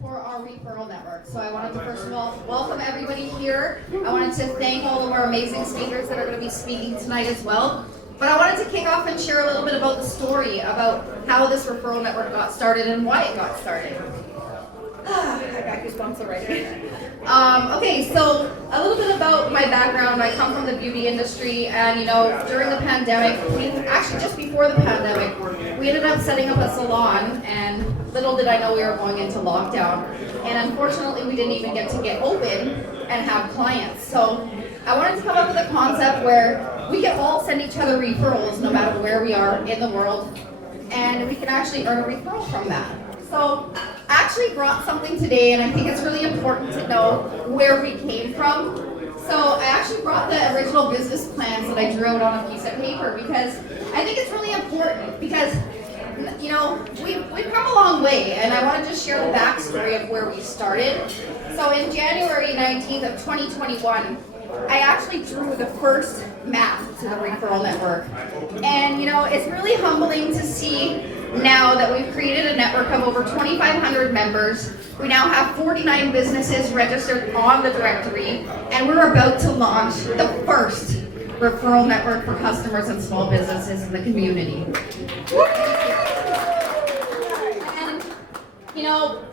for our referral network. So I wanted to first of all welcome everybody here. I wanted to thank all of our amazing speakers that are going to be speaking tonight as well. But I wanted to kick off and share a little bit about the story about how this referral network got started and why it got started. I got goosebumps already. Okay, so a little bit about my background. I come from the beauty industry, and during the pandemic, actually just before the pandemic, we ended up setting up a salon, and little did I know we were going into lockdown. And unfortunately, we didn't even get open and have clients. So I wanted to come up with a concept where we can all send each other referrals no matter where we are in the world, and we can actually earn a referral from that. So I actually brought something today, and I think it's really important to know where we came from. So I actually brought the original business plans that I drew out on a piece of paper because I think it's really important because we've come a long way, and I want to just share the backstory of where we started. So in January 19th of 2021, I actually drew the first map to the referral network. And it's really humbling to see now that we've created a network of over 2,500 members. We now have 49 businesses registered on the directory, and we're about to launch the first referral network for customers and small businesses in the community.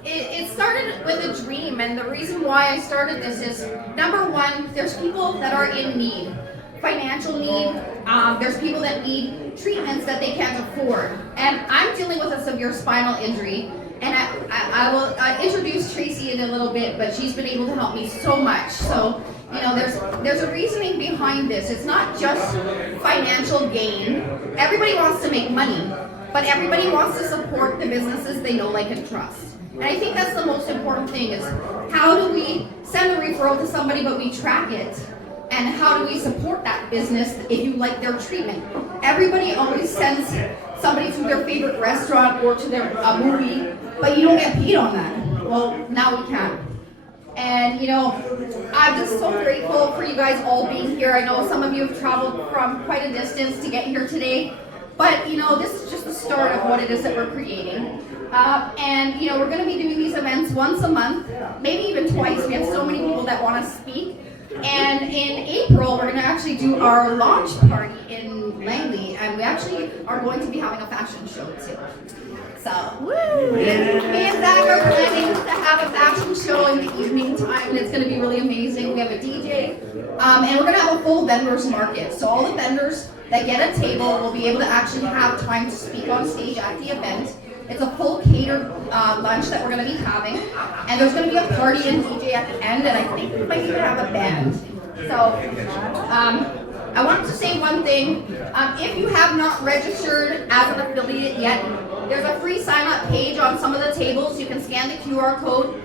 It started with a dream, and the reason why I started this is, number one, there's people that are in need, financial need, there's people that need treatments that they can't afford, and I'm dealing with a severe spinal injury, and I will introduce Tracy in a little bit, but she's been able to help me so much. So there's a reasoning behind this. It's not just financial gain. Everybody wants to make money, but everybody wants to support the businesses they know, like, and trust. And I think that's the most important thing is, how do we send a referral to somebody but we track it? And how do we support that business if you like their treatment? Everybody always sends somebody to their favorite restaurant or to their movie, but you don't get paid on that. Well, now we can. And I'm just so grateful for you guys all being here. I know some of you have traveled from quite a distance to get here today. But this is just the start of what it is that we're creating. And we're going to be doing these events once a month, maybe even twice. We have so many people that want to speak. And in April, we're going to actually do our launch party in Langley, and we actually are going to be having a fashion show too. So, me and Zach are planning to have a fashion show in the evening time, and it's going to be really amazing. We have a DJ, and we're going to have a full vendors market. So all the vendors that get a table will be able to actually have time to speak on stage at the event. It's a full catered lunch that we're going to be having, and there's going to be a party and DJ at the end, and I think we might even have a band. So I wanted to say one thing. If you have not registered as an affiliate yet, there's a free sign-up page on some of the tables. You can scan the QR code.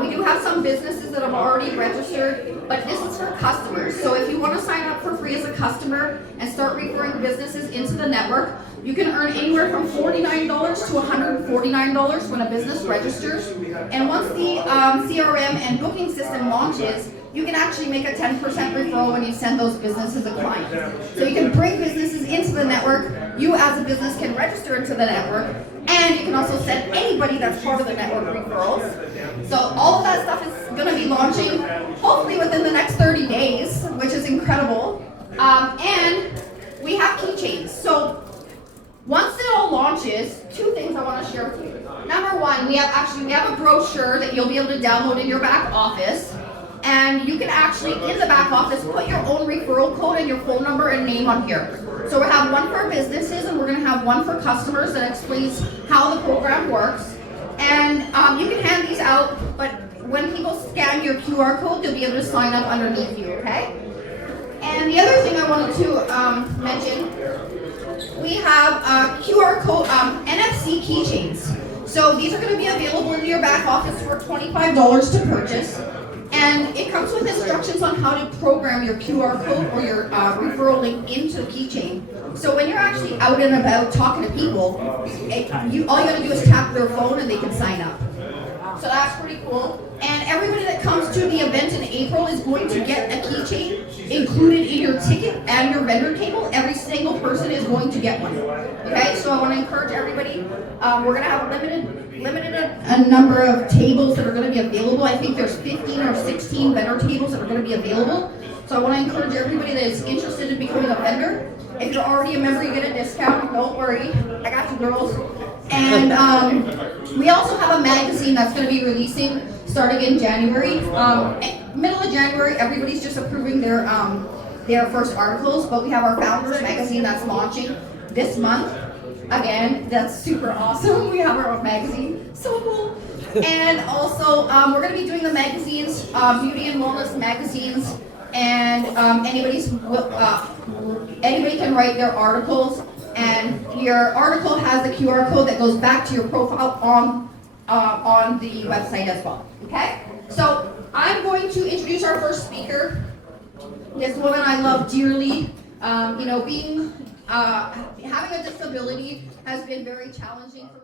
We do have some businesses that have already registered, but this is for customers. So if you want to sign up for free as a customer and start referring businesses into the network, you can earn anywhere from $49 to $149 when a business registers. And once the CRM and booking system launches, you can actually make a 10% referral when you send those businesses a client. So you can bring businesses into the network, you as a business can register into the network, and you can also send anybody that's part of the network referrals. So all of that stuff is going to be launching hopefully within the next 30 days, which is incredible. And we have keychains. So once it all launches, two things I want to share with you. Number one, we have a brochure that you'll be able to download in your back office. And you can actually, in the back office, put your own referral code and your phone number and name on here. So we have one for businesses, and we're going to have one for customers that explains how the program works. And you can hand these out, but when people scan your QR code, they'll be able to sign up underneath you, okay? And the other thing I wanted to mention, we have QR code, NFC keychains. So these are going to be available in your back office for $25 to purchase. And it comes with instructions on how to program your QR code or your referral link into the keychain. So when you're actually out and about talking to people, all you gotta do is tap their phone and they can sign up. So that's pretty cool. And everybody that comes to the event in April is going to get a keychain included in your ticket and your vendor table. Every single person is going to get one. Okay, so I want to encourage everybody. We're going to have limited limited a number of tables that are going to be available. I think there's 15 or 16 vendor tables that are going to be available. So I want to encourage everybody that is interested in becoming a vendor. If you're already a member, you get a discount. Don't worry, I got you, girls. And we also have a magazine that's going to be releasing starting in January. Middle of January, everybody's just approving their first articles, but we have our Founders magazine that's launching this month. Again, that's super awesome. We have our own magazine, so cool. And also, we're going to be doing the magazines, beauty and wellness magazines, and anybody can write their articles, and your article has a QR code that goes back to your profile on the website as well. Okay, so I'm going to introduce our first speaker. This woman I love dearly. Having a disability has been very challenging for